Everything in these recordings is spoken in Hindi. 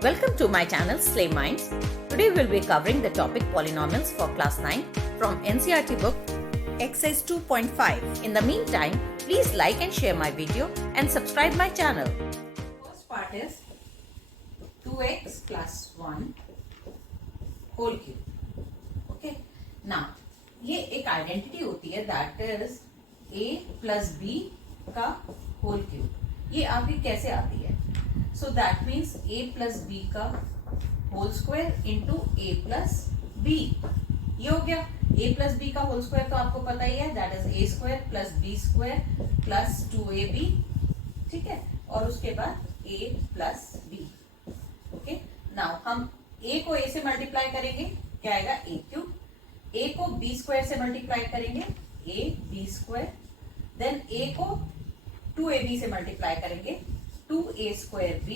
Welcome to my channel Slay Minds. Today we'll be covering the topic polynomials for class 9 from NCERT book exercise 2.5. In the meantime, please like and share my video and subscribe my channel. First part is 2x plus 1 whole cube. Okay. Now ये एक आइडेंटिटी होती है that is a plus b का होल क्यूब. ये आपकी कैसे आती है? So that means a plus b का whole square into a plus b. ये हो गया a प्लस b का होल स्क्वायर. तो आपको पता ही है that is a square plus b square plus 2ab. ठीक है. और उसके बाद a plus b. Okay. Now हम a को a से मल्टीप्लाई करेंगे, क्या आएगा? a cube. a को b स्क्वायर से मल्टीप्लाई करेंगे, a b square. Then a को 2ab से मल्टीप्लाई करेंगे, 2a स्क्वायर b.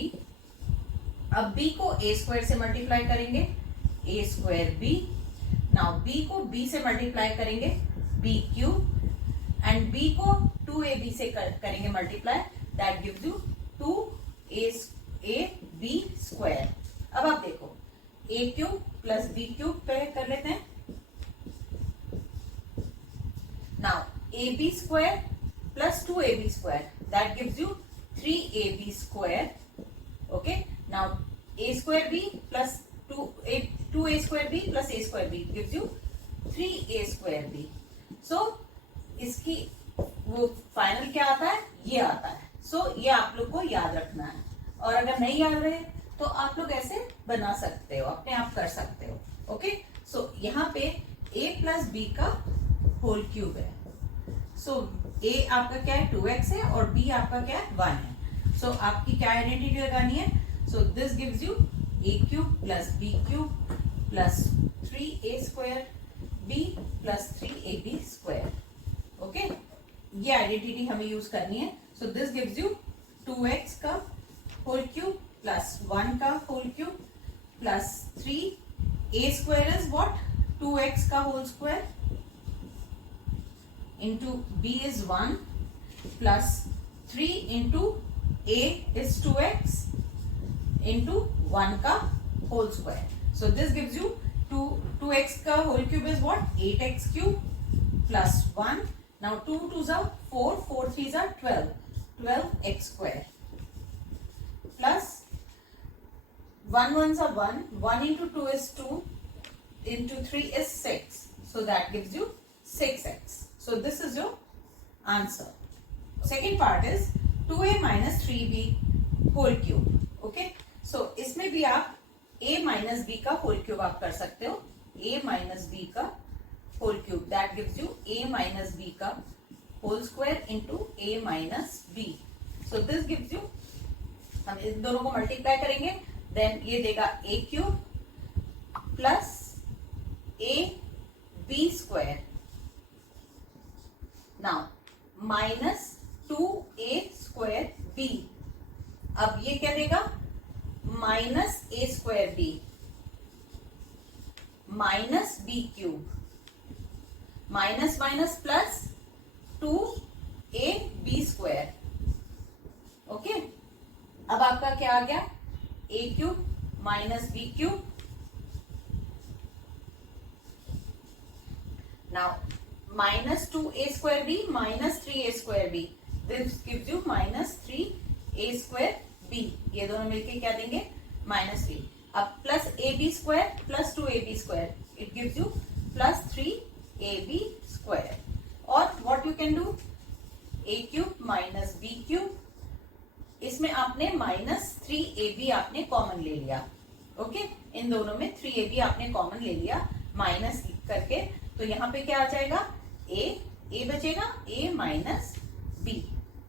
अब b को a स्क्वायर से मल्टीप्लाई करेंगे, a square b. Now b को b से मल्टीप्लाई करेंगे, b क्यूब. एंड b को 2ab से करेंगे multiply, that gives you 2ab square. अब आप देखो a cube plus b cube पे कर लेते हैं. Now ab square plus 2ab square, that gives you 3ab square. Okay. Now a square b plus 2a square b plus a square b gives you 3a square b. So इसकी वो फाइनल क्या आता है? ये आता है. So ये आप लोग को याद रखना है. और अगर नहीं याद रहे तो आप लोग ऐसे बना सकते हो, अपने आप कर सकते हो. ओके. सो यहाँ पे a प्लस b का होल क्यूब है. सो a आपका क्या है? 2x है और b आपका क्या है? 1 है. सो आपकी क्या आइडेंटिटी लगानी है? सो this gives you a cube plus b cube plus 3a square b plus 3ab square. Okay. ये आइडेंटिटी हमें यूज करनी है. सो दिस गिव्स यू 2x का होल क्यूब प्लस 1 का whole cube plus 3a square is what? 2x का whole square into b is 1 plus 3 into a is 2x into 1 का whole square. So this gives you 2x का whole cube is what? 8x cube plus 1. Now 2 2s are 4, 4 3s are 12, 12x square plus 1 1s are 1, 1 into 2 is 2, into 3 is 6. So that gives you 6x. So this is your answer. Second part is 2a minus 3b whole cube. Okay. So इसमें भी आप a minus b का whole cube आप कर सकते हो. a minus b का whole cube that gives you a minus b का whole square into a minus b. So this gives you, हम इन दोनों को मल्टीप्लाई करेंगे, देन ये देगा a cube plus a b square. Now minus 2a square b. अब ये क्या देगा? Minus a square b minus b cube. Minus minus plus 2ab square. Okay. अब आपका क्या आ गया? a cube minus b cube. Now minus 2a square b minus 3a square b. This gives you minus 3a square b. ये दोनों मिलके क्या देंगे? minus 3. अब plus ab square plus 2ab square. It gives you plus 3ab square. और what you can do? a cube minus b cube. इसमें आपने minus 3ab आपने कॉमन ले लिया. ओके. इन दोनों में 3ab आपने कॉमन ले लिया माइनस करके. तो यहाँ पे क्या आ जाएगा? a बचेगा, a minus b.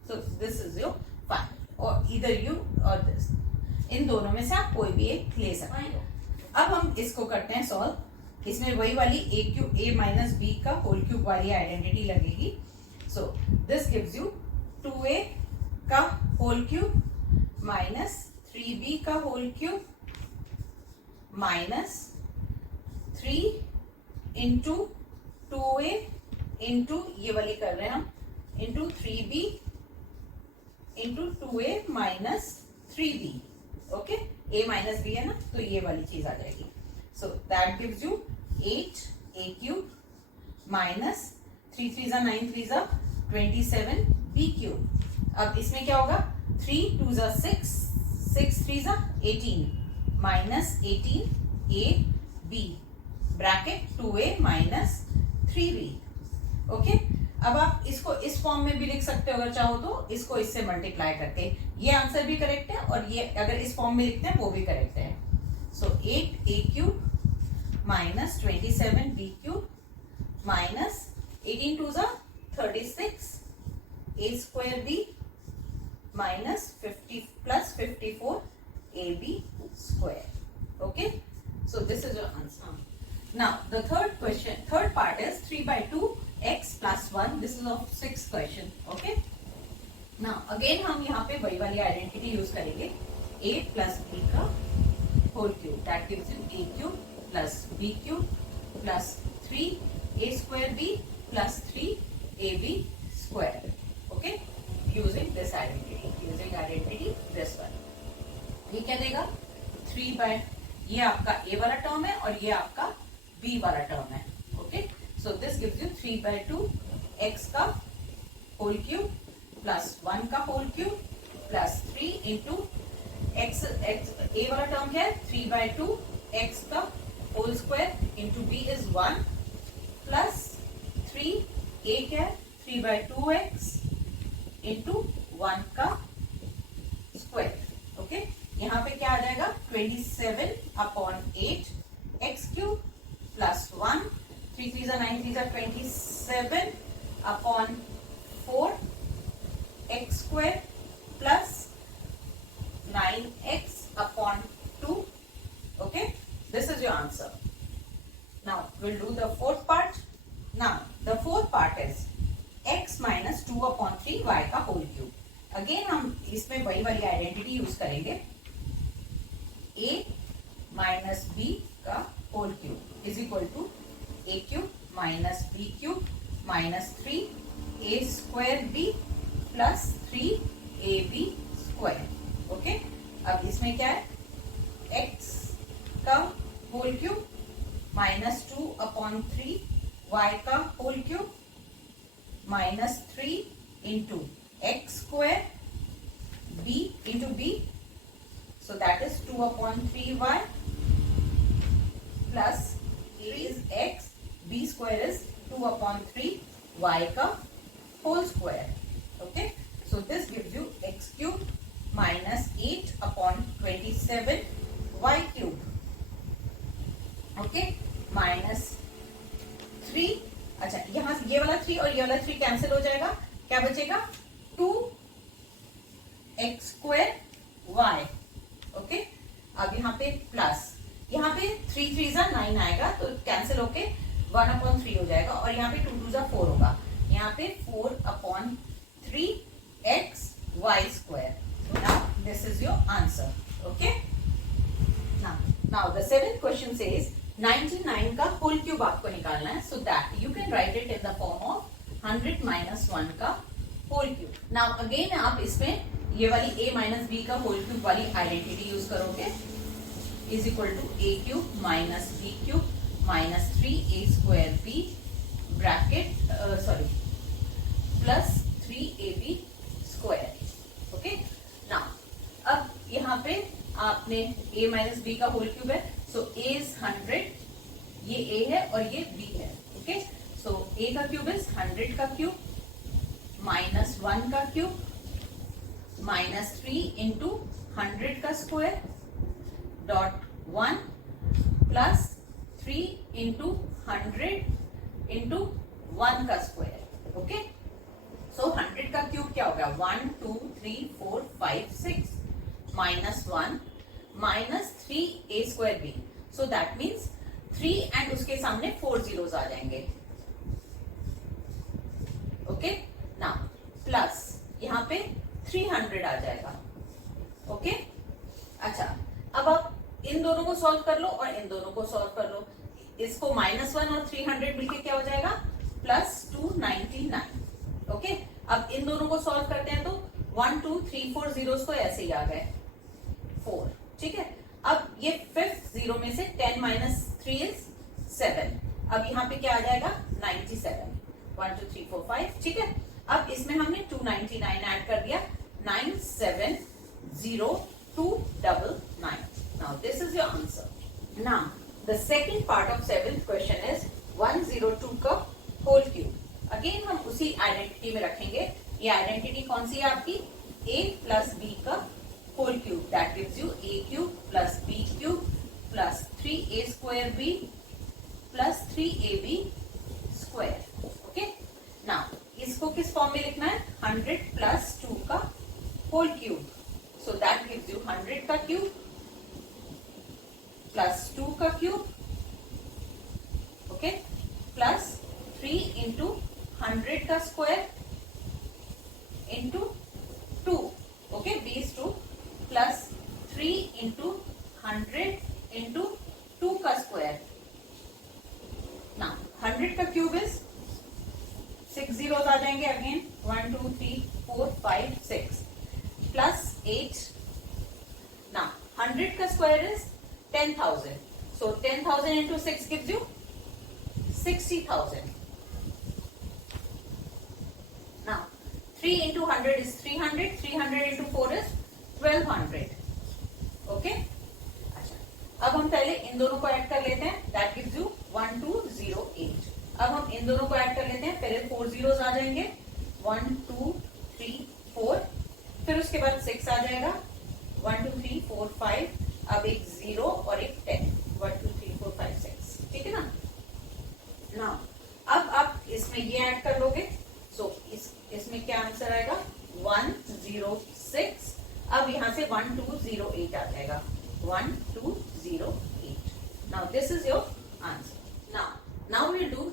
So this is your final. और इधर यू और दिस, इन दोनों में से आप कोई भी एक ले सकते हो. अब हम इसको करते हैं सॉल्व. इसमें वही वाली a cube a minus b का होल क्यूब वाली आइडेंटिटी लगेगी. सो दिस गिव्स यू 2a का होल क्यूब माइनस 3b का whole cube minus 3 into 2a into ये वाली कर रहे हैं हम into 3b into 2a minus 3b. Okay. a minus B है ना, तो ये वाली चीज आ जाएगी. So that gives you 8a cube minus 3 3 जा 9 3 जा 27b क्यूब. अब इसमें क्या होगा, 3 2 जा 6 6 3 जा 18 minus 18ab bracket 2a minus 3b. Okay, अब आप इसको इस फॉर्म में भी लिख सकते हो अगर चाहो तो, इसको इससे मल्टीप्लाई करके. ये आंसर भी करेक्ट है और ये अगर इस फॉर्म में लिखते हैं वो भी करेक्ट है. सो 8a cube minus 27b cube minus 18 2 जा 36 a square b minus 50 plus 54 ab square. Okay, so this is your answer. Now the third part is 3 by 2 x plus 1. This is of 6th question. Okay, now again हम यहाँ पे वही वाली आइडेंटिटी यूज करेंगे, a plus b का whole cube, that gives you a cube plus b cube plus 3a square b plus 3ab square. Okay, using this identity this one. ये क्या देगा, 3 by, ये आपका a वाला टर्म है और ये आपका b वाला टर्म है. Okay, so this gives you 3 by 2 x का होल क्यूब प्लस 1 का whole cube plus 3 into x a वाला टर्म क्या है, 3 by 2 x का whole square into b is 1 plus 3a क्या है, 3 by 2x इंटू 1 का स्क्वायर. ओके, यहाँ पे क्या आ जाएगा, 27 अपॉन 8 एक्स क्यूब प्लस 1 3 3 जा 9 3 जा 27 upon 4 x square plus 9x upon 2. Okay, this is your answer. Now we'll do the fourth part. Now the fourth part is x minus 2 upon 3 y का whole cube. Again हम इसमें वही वाली आइडेंटिटी यूज करेंगे, a minus b का whole cube is equal to a cube minus b cube minus 3a square b plus 3ab square. Okay, अब इसमें क्या है, x का whole cube minus 2 upon 3 y का whole cube minus 3 into X square b into b, so that is 2 upon 3y plus a is x, b square is 2 upon 3y का whole square. Okay, so this gives you x cube minus 8 upon 27 y cube. Okay, minus 3, अच्छा यहाँ ये वाला 3 और ये वाला 3 कैंसिल हो जाएगा, क्या बचेगा, 2 एक्स स्क्वायर y. ओके, अब यहाँ पे प्लस, यहाँ पे 3 3 जा 9 आएगा तो कैंसिल होके 1 अपॉन 3 हो जाएगा और यहाँ पे 2 2 जा 4 होगा, यहाँ पे 4 upon 3 x y square. Now this is your answer. Okay, now the seventh question says 99 का whole cube आपको निकालना है, so that you can write it in the form of 100 minus 1 का whole cube. Now again आप इसमें ये वाली a minus b का whole cube वाली आइडेंटिटी यूज करोगे, is equal to a cube minus b cube minus 3a square b bracket plus 3ab square. Okay, now अब यहाँ पे आपने a माइनस बी का होल क्यूब है, सो a इज 100, ये a है और ये b है. ओके, सो a का क्यूब इज 100 का क्यूब माइनस 1 का क्यूब माइनस 3 इंटू 100 का square dot 1 plus 3 into 100 into 1 का स्क्वायर. ओके, सो 100 का क्यूब क्या हो गया, 1 2 3 4 5 6 minus 1 minus 3a square b, so that means 3 and उसके सामने 4 जीरोस आ जाएंगे. ओके, नाउ प्लस यहाँ पे 300 आ जाएगा. ओके, अच्छा अब आप इन दोनों को सॉल्व कर लो और इन दोनों को सॉल्व कर लो, इसको -1 और 300 मिलके क्या हो जाएगा, +299. ओके, अब इन दोनों को सॉल्व करते हैं तो 1 2 3 4 जीरोस तो ऐसे ही आ गए, 4. ठीक है, ये फिफ्थ जीरो में से 10 माइनस 3 इज 7। अब यहाँ पे क्या आ जाएगा 97। 1 2 3 4 5, ठीक है। अब इसमें हमने 299 ऐड कर दिया, 970299। Now this is your answer. Now the second part of seventh question is 102 का whole cube. Again हम उसी आइडेंटिटी में रखेंगे। ये आइडेंटिटी कौन सी है आपकी, a प्लस b का whole cube, that gives you a cube plus b cube plus 3a square b plus 3ab square. Okay? Now इसको किस फॉर्म में लिखना है, 100 plus 2 का whole cube. So that gives you 100 का cube plus 2 का cube, okay, plus 3 into 100 का square into 2, okay, b is 2, plus 3 into 100 into 2 का square. Now 100 का cube is 6 zeros आ जाएंगे again, 1 2 3 4 5 6 plus 8. Now 100 का square is 10,000. So 10,000 into 6 gives you 60,000. Now 3 into 100 is 300. 300 into 4 is 1200. Okay? अच्छा, अब हम पहले इन दोनों को ऐड कर लेते हैं. That gives you 1208. अब हम इन दोनों को ऐड कर लेते हैं. पहले 4 zeros आ जाएंगे, 1 2 3 4. फिर उसके बाद 6 आ जाएगा, 1 2 3 4 5. अब एक 0 और एक 10, 1 2 3 4 5 6, ठीक है ना। Now अब आप इसमें ये ऐड कर लोगे, सो इसमें क्या आंसर आएगा 106. अब यहाँ से 1208 आ जाएगा, 1208. Now this is your answer. Now we'll do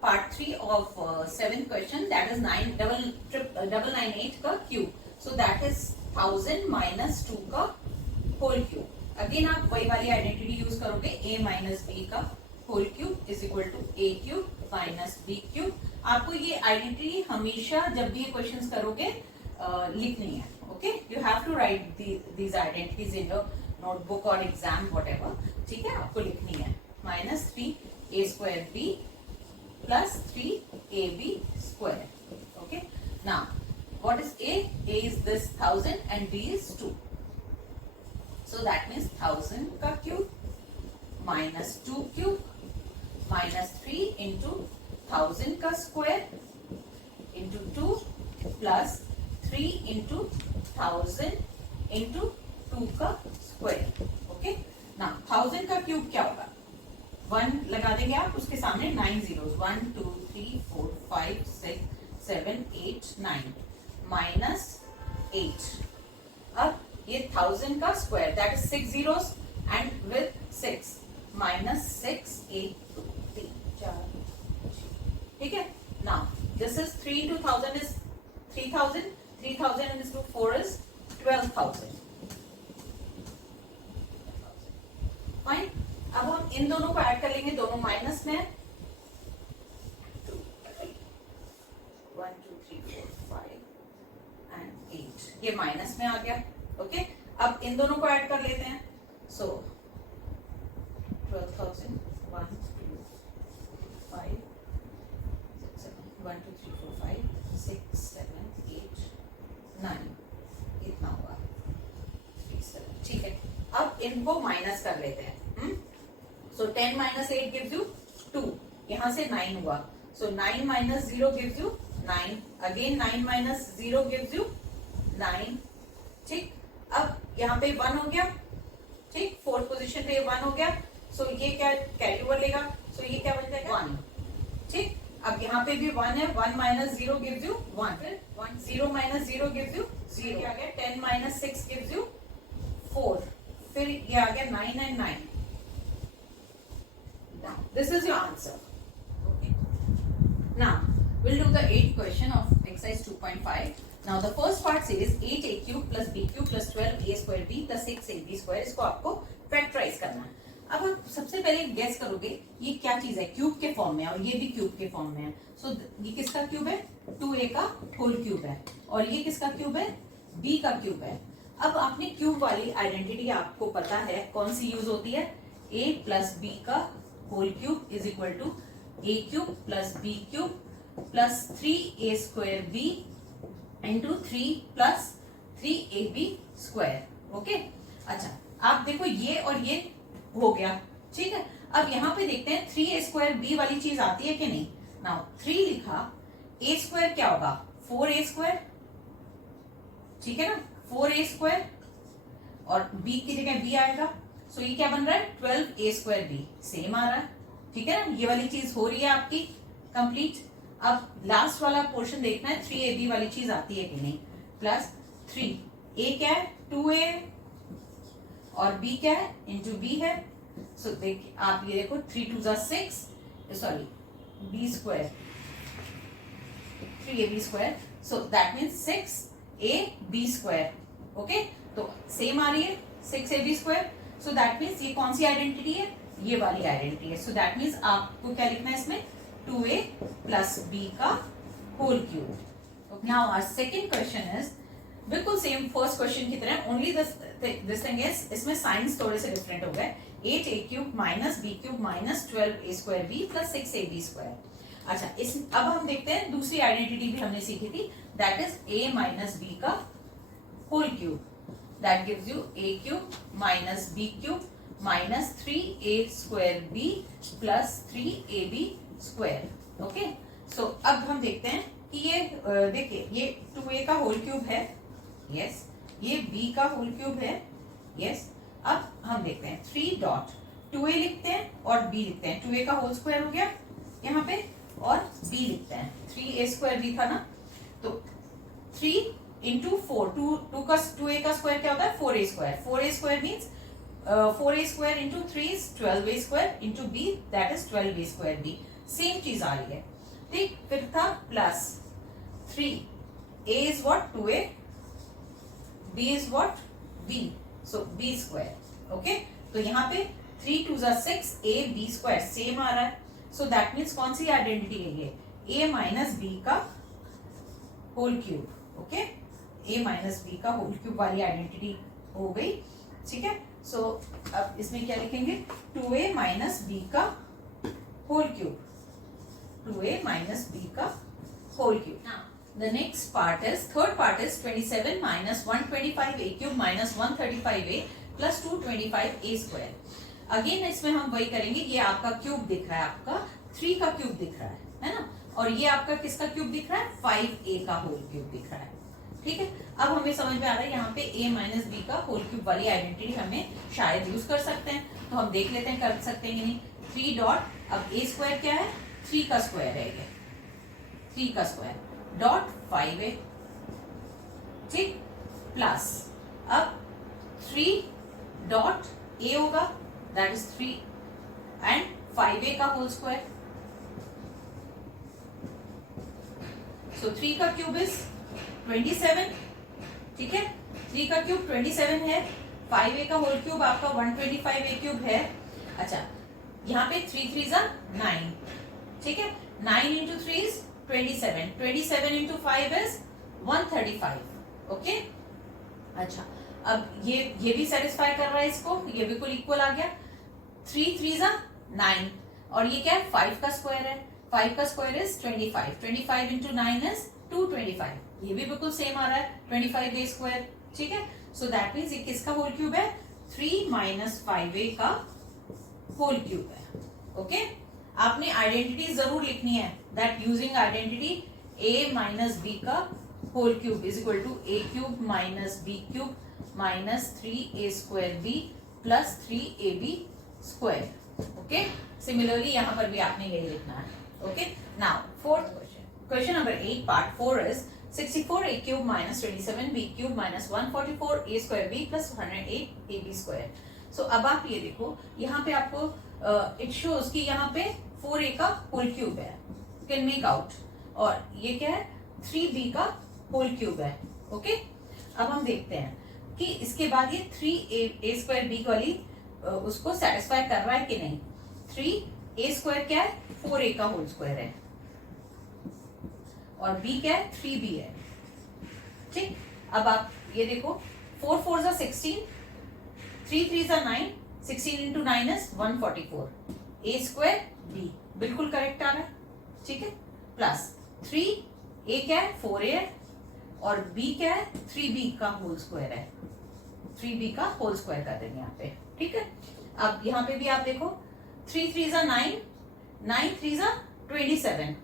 part 3 of 7th question, that is 998 का cube. So that is 1000 minus 2 का होल क्यूब. अगेन आप वही वाली आइडेंटिटी यूज करोगे, a माइनस बी का whole cube is equal to a cube minus b cube. आपको ये आइडेंटिटी हमेशा जब भी ये क्वेश्चंस करोगे लिखनी है. Okay, you have to write these identities in your notebook और एग्जाम व्हाटएवर, ठीक है, आपको लिखनी है. Minus 3a square b plus 3ab square. Okay, now what is a is this 1000 and b is 2. So that means 1000 का cube minus 2 cube minus 3 into 1000 का square into 2 plus 3 into 1000 into 2 का स्क्वायर. ओके, ना 1000 का क्यूब क्या होगा, 1 लगा देंगे आप, उसके सामने 9 zeros, 1 2 3 4 5 6 7 8 9 minus 8. अब ये 1000 का square, that is 6 zeros and with 6 minus 6 8 2 3 4, ठीक है. Now this is 3 into 1000 is 3000. 3000 into 4 is 12,000. Fine. अब हम इन दोनों को ऐड कर लेंगे, दोनों माइनस में है. 2 3 1 2 3 4 5 and 8, ये माइनस में आ गया. ओके, अब इन दोनों को ऐड कर लेते हैं. सो 12,000 1 2 5 6 7 1 2 3 4 5 6 7 8 9, इतना हुआ 3 7, ठीक है. अब इनको माइनस कर लेते हैं. सो 10 minus 8 gives you 2. यहाँ से 9 हुआ, सो 9 minus 0 gives you 9. Again 9 minus 0 gives you 9. ठीक, अब यहाँ पे 1 हो गया, ठीक, 4th पोजीशन पे 1 हो गया. सो ये क्या कैरी ओवर लेगा, सो ये क्या बन जाएगा 1. ठीक, अब यहाँ पे भी 1 है, 1 minus 0 gives you 1. फिर 0 minus 0 gives you 0. आ गया 10 minus 6 gives you 4. फिर ये आ गया 9 and 9. Now this is your answer. Okay. Now we'll do the 8th question of exercise 2.5. Now the first part says 8a cube plus b cube plus 12a square b plus 6ab square. इसको आपको फैक्टराइज करना है. अब आप सबसे पहले गेस करोगे ये क्या चीज है, क्यूब के फॉर्म में, और ये भी क्यूब के फॉर्म में है. सो ये किसका क्यूब है, 2a का होल क्यूब है, और ये किसका क्यूब है, b का क्यूब है. अब आपने क्यूब वाली आइडेंटिटी आपको पता है कौन सी यूज होती है, a प्लस बी का whole cube is equal to A cube plus B cube plus 3a² b into 3 plus 3ab square. Okay, अच्छा आप देखो ये और ये हो गया, ठीक है। अब यहां पे देखते हैं 3a² b वाली चीज आती है कि नहीं। नाउ 3 लिखा, a² क्या होगा 4a², ठीक है ना, 4a² और b की जगह b आएगा, सो ये क्या बन रहा है 12a² b, सेम आ रहा है, ठीक है ना। ये वाली चीज हो रही है आपकी कंप्लीट। अब लास्ट वाला पोर्शन देखना है 3ab वाली चीज आती है कि नहीं। प्लस 3a क्या है 2a और b क्या है इंटू b है। सो देखिए आप ये देखो 3 2 6, sorry b², 3ab², so that means 6ab²। Okay, तो सेम आ रही है 6ab², सो दैट मीन्स ये कौन सी आइडेंटिटी है, ये वाली आइडेंटिटी है। सो दैट मीन्स आपको क्या लिखना है इसमें 2a प्लस b का whole cube. Now our second question is बिल्कुल सेम फर्स्ट क्वेश्चन की तरह, ओनली दिस थिंग इज इसमें साइंस थोड़े से डिफरेंट हो गए। 8a³ minus b³ minus 12a² b plus 6ab²। अच्छा इस अब हम देखते हैं दूसरी आइडेंटिटी भी हमने सीखी थी, that is a minus b का whole cube, that gives you a³ minus b³ minus 3a² b plus 3ab²। Okay, so अब हम देखते हैं कि ये देखिए ये 2a का होल क्यूब है, यस, ये b का होल क्यूब है, यस। अब हम देखते हैं 3 डॉट 2a लिखते हैं और b लिखते हैं, 2a का होल स्क्वायर हो गया यहाँ पे और b लिखते हैं, 3a² b था ना, तो 3 इंटू 4, 2a का स्क्वायर क्या होता है 4a², 4a² means 4a² into 3 is 12a² into b that is 12a² b, same चीज आ रही है, ठीक। फिर था plus 3 a is what 2a, b is what b, so b²। Okay, तो यहाँ पे 3 2 6 ab² सेम आ रहा है, सो दैट मीन्स कौन सी आइडेंटिटी है ये a माइनस b का whole cube. Okay, a minus b का होल क्यूब वाली आइडेंटिटी हो गई, ठीक है। सो अब इसमें क्या लिखेंगे 2a माइनस b का whole cube, 2a minus b का whole cube. Now the next part is, third part is 27 minus 125a³ minus 135a plus 225a²। Again इसमें हम वही करेंगे, ये आपका क्यूब दिख रहा है, आपका 3 का क्यूब दिख रहा है ना, और ये आपका किसका क्यूब दिख रहा है 5a का होल क्यूब दिख रहा है, ठीक है। अब हमें समझ में आ रहा है यहाँ पे a माइनस b का होल क्यूब वाली आइडेंटिटी हमें शायद यूज कर सकते हैं, तो हम देख लेते हैं कर सकते हैं कि नहीं। 3 डॉट, अब a² क्या है 3 का स्क्वायर है ये, 3 का स्क्वायर डॉट 5a, ठीक, प्लस अब 3 डॉट a होगा दैट इज 3 एंड 5a का होल स्क्वायर, सो 3 का क्यूब इज 27, ठीक है, 3 का क्यूब 27 है, 5a का होल क्यूब आपका 125a³ है। अच्छा यहाँ पे 3 3 जा 9, ठीक है, 9 into 3 is 27, 27 into 5 is 135। Okay, अच्छा अब ये भी सेटिस्फाई कर रहा है इसको, ये बिल्कुल इक्वल आ गया, 3 3 जा 9 और ये क्या है 5 का स्क्वायर है, 5 का स्क्वायर इज 25, 25 इंटू 9 इज 225, ये भी बिल्कुल सेम आ रहा है 25a², ठीक है। सो दैट मीन्स ये किसका होल क्यूब है 3 माइनस 5a का होल क्यूब है। ओके, आपने आइडेंटिटी जरूर लिखनी है, that using identity a minus b का whole cube is equal to a³ minus b³ minus 3a² b plus 3ab²। Okay, similarly यहाँ पर भी आपने यही लिखना है। Okay, now fourth question number 8 part 4 is 64a³ minus 27b³ minus 144a² b plus 108ab²। सो अब आप ये देखो, यहाँ पे आपको इट शोज कि यहाँ पे 4a का होल क्यूब है, कैन मेक आउट, और ये क्या है 3b का होल क्यूब है। ओके, अब हम देखते हैं कि इसके बाद ये 3a² b वाली उसको सेटिस्फाई कर रहा है कि नहीं। 3a² क्या है 4a का होल स्क्वायर है और b क्या है 3b है, ठीक। अब आप ये देखो 4 4 जा 16, 3 3 जा 9, 16 into 9 is 144, A square B बिल्कुल करेक्ट आ रहा है, ठीक है। प्लस 3 ए क्या है 4a है और बी क्या है 3b का होल स्क्वायर है, 3b का होल स्क्वायर कर देंगे यहाँ पे, ठीक है। अब यहाँ पे भी आप देखो 3 3 जा 9, 9 3 जा 27,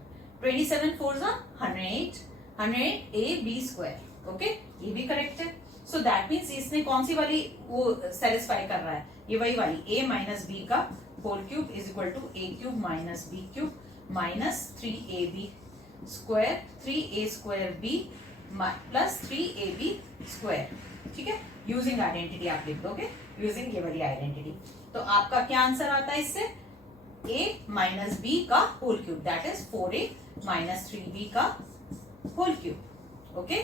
27 4 जा 108, 108 ए बी स्क्वायर, ओके, ये भी करेक्ट है। सो दैट मीन्स इसने कौन सी वाली वो सेटिस्फाई कर रहा है, ये वही वाली a माइनस बी का whole cube is equal to A cube minus B cube minus 3ab square 3a square b plus 3ab square, ठीक है। यूजिंग आइडेंटिटी आप लिख दोगे, यूजिंग ये वाली आइडेंटिटी, तो आपका क्या आंसर आता है इससे, a माइनस b का whole cube that is 4a minus 3b का whole cube, okay.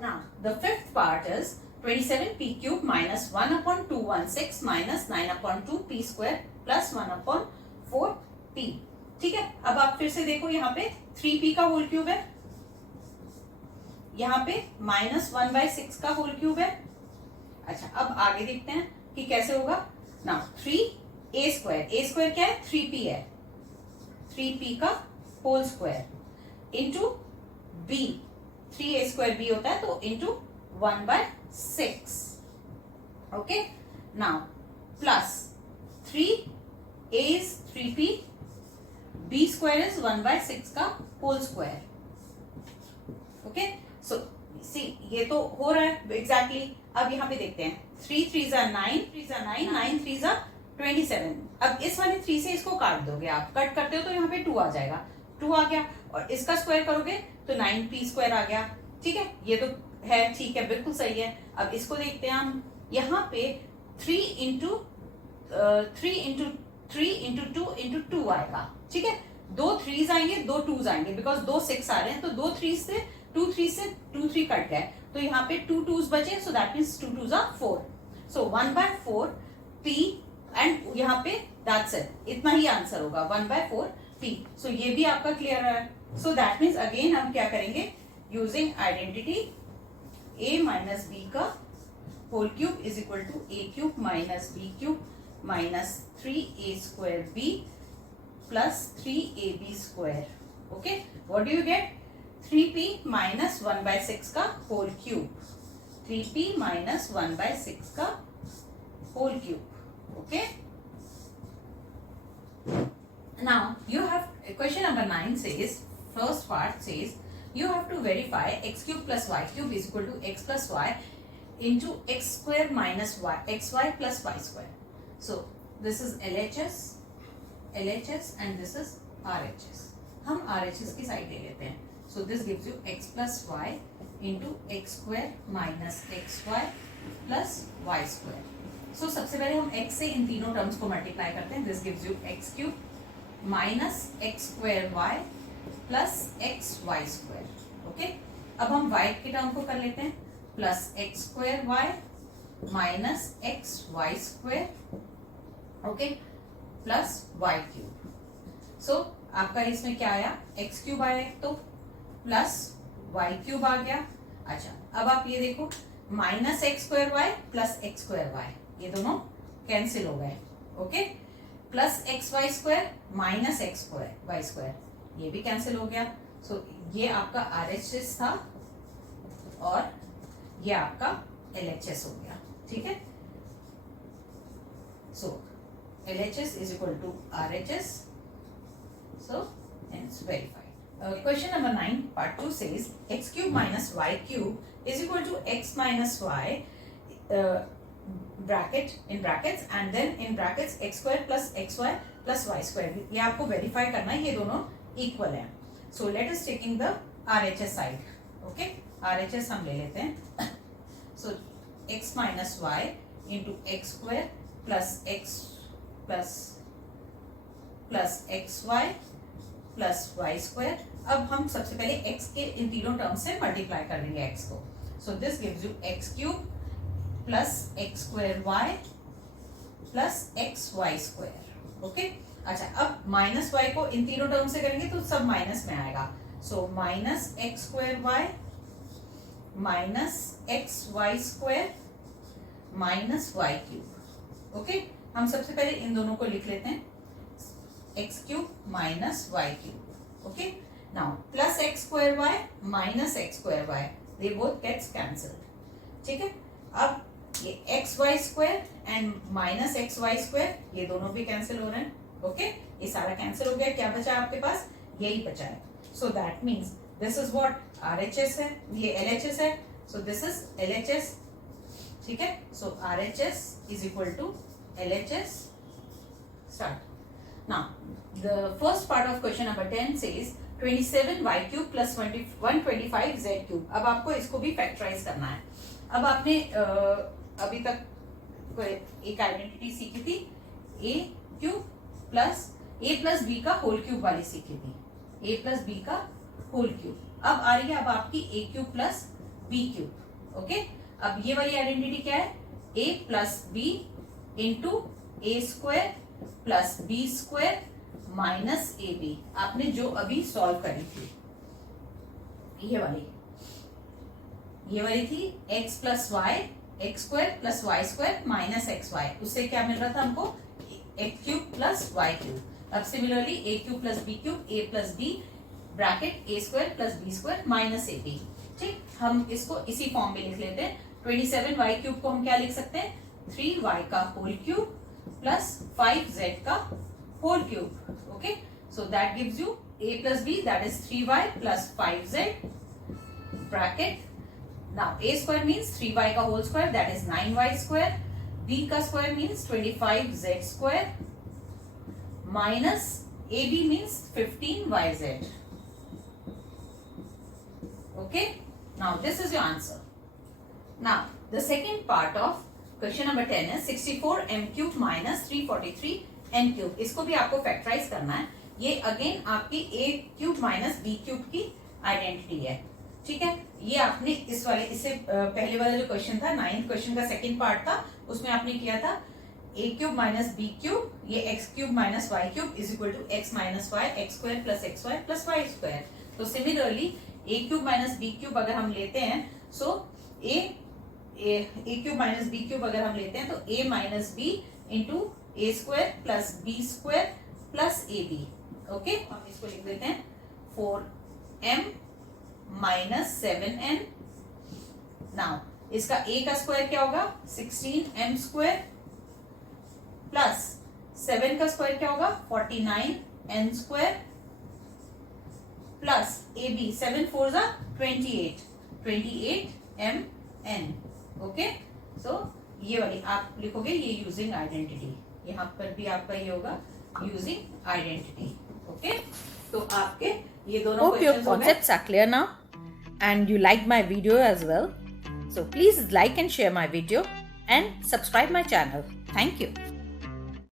Now the fifth part is 27p cube minus 1 upon 216 minus 9 upon 2p square plus 1 upon 4p, ठीक है। अब आप फिर से देखो यहाँ पे 3p का होल क्यूब है, यहाँ पे माइनस 1/6 का होल क्यूब है। अच्छा अब आगे देखते हैं कि कैसे होगा। ना 3a स्क्वायर क्या है 3p है, 3p का whole square into b, 3a square b होता है तो into 1/6, okay. Now plus 3a is 3p, b square is 1/6 का whole square, okay. So see ये तो हो रहा है एग्जैक्टली अब यहाँ पे देखते हैं 3 3 जा 9, 3 जा 9, 9 3 जा 27। अब इस वाले 3 से इसको काट दोगे, आप कट करते हो तो यहाँ पे 2 आ जाएगा, 2 आ गया और इसका स्क्वायर करोगे तो 9p स्क्वायर आ गया, ठीक है। ये तो है, ठीक है, बिल्कुल सही है। अब इसको देखते हैं हम, यहाँ पे 3 इंटू 2 इंटू 2 आएगा, ठीक है। 2 3s आएंगे, 2 2s आएंगे, बिकॉज 2 6 आ रहे हैं तो 2 3 से 2 3 कट गए तो यहाँ पे 2 2s बचे, सो that means 2 2s are 4, so 1/4 p and यहाँ पे दैट्स इट, इतना ही आंसर होगा 1/4 p। सो ये भी आपका क्लियर है। सो दैट मीन्स अगेन हम क्या करेंगे, using identity a minus b का whole cube is equal to a cube minus b cube minus 3a square b plus 3ab square, okay. What do you get, 3p minus 1/6 का होल क्यूब, 3p माइनस 1/6 का whole cube, okay. Now you have question number 9 says, first part says you have to verify x cube plus y cube is equal to x plus y into x square minus y xy plus y square. So this is LHS and this is RHS. हम RHS की साइड ले लेते हैं, so this gives you x plus y into x square minus xy plus y square. So सबसे पहले हम x से इन तीनों टर्म्स को मल्टीप्लाई करते हैं, this gives you x cube minus x square Y plus x Y square, okay. अब हम y के टर्म को कर लेते हैं, plus x square Y minus x Y square, okay, plus y cube. So आपका इसमें क्या आया, एक्स क्यूब आया तो प्लस वाई क्यूब आ गया। अच्छा अब आप ये देखो minus x square Y plus x square Y, ये दोनों कैंसिल हो गए, okay. Plus x Y square minus x square Y square, ये भी कैंसिल हो गया। सो ये आपका RHS था और ये आपका LHS हो गया, ठीक है। सो LHS is equal to RHS, so hence verified. Question number 9 part 2 says x cube minus y cube is equal to x minus y bracket in brackets and then in brackets x square plus xy plus y square, ये आपको वेरीफाई करना है, ये दोनों इक्वल है। So let us taking the RHS side, okay. RHS हम ले लेते हैं, सो x minus y into X square plus x plus xy plus y square. अब हम सबसे पहले x के इन तीनों टर्म्स से मल्टीप्लाई कर देंगे x को, so this gives you x cube plus x square Y plus x Y square, okay. अच्छा अब माइनस वाई को इन तीनों टर्म से करेंगे तो सब माइनस में आएगा, so minus x square Y minus x Y square minus Y cube. Okay, हम सबसे पहले इन दोनों को लिख लेते हैं, X cube minus Y cube. Okay, now plus x square Y minus x square Y, they both gets cancelled. ठीक है, अब ये X Y square and minus x Y square, ये दोनों भी कैंसिल हो रहे हैं। ओके, ये सारा कैंसिल हो गया, क्या बचा आपके पास, यही बचा है। So that means this is what RHS है, ये LHS है, सो दिस इज LHS। ठीक है, so RHS is equal to LHS। Start. Now the first part of question number 10 says 27y cube plus 125z cube. अब आपको इसको भी फैक्टराइज करना है। अब आपने अभी तक एक आइडेंटिटी सीखी थी, a cube plus a plus b का होल क्यूब वाली सीखी थी, a प्लस b का होल क्यूब। अब आ रही है अब आपकी a cube plus b cube. Okay, अब ये वाली आइडेंटिटी क्या है, a plus b into a square plus b square minus ab। आपने जो अभी सॉल्व करी थी, ये वाली थी x plus y x square plus y square minus x y, उससे क्या मिल रहा था हमको, x cube plus y cube. अब similarly A cube plus B cube, A plus B bracket A square plus B square minus A B. ठीक, हम इसको इसी फॉर्म में लिख लेते हैं। 27y क्यूब को हम क्या लिख सकते हैं, 3y का होल क्यूब प्लस 5z का whole cube. Okay, so that gives you a plus b, that is 3y plus 5z bracket. Now a square means 3y का whole square, that is 9y square. b का square means 25z square minus ab means 15yz. Okay, now this is your answer. Now the second part of question number 10 is 64m cube minus 343n cube. इसको भी आपको फैक्टराइज करना है। ये अगेन आपकी a cube minus b cube की आइडेंटिटी है। ठीक है, ये आपने इस वाले, इससे पहले वाला जो क्वेश्चन था, 9th क्वेश्चन का सेकंड पार्ट था, उसमें आपने किया था a cube minus b cube, ये x cube minus y cube is equal to x minus y x square plus x y plus y square. तो similarly a cube minus b cube अगर हम लेते हैं, so a cube minus b cube अगर हम लेते हैं तो a minus b into A square plus B square plus A B. Okay, हम इसको लिख देते हैं 4m माइनस 7n। नाउ इसका a का स्क्वायर क्या होगा, 16m स्क्वायर प्लस 7 का स्क्वायर क्या होगा, 49n स्क्वायर प्लस ab 7 4 जा 28m। ओके, सो ये वाली आप लिखोगे, ये यूजिंग आइडेंटिटी, यहाँ पर भी आपका ये होगा यूजिंग आइडेंटिटी। ओके, तो आपके ये दोनों Hope your concepts are clear now and you liked my video as well. So please like and share my video and subscribe my channel. Thank you.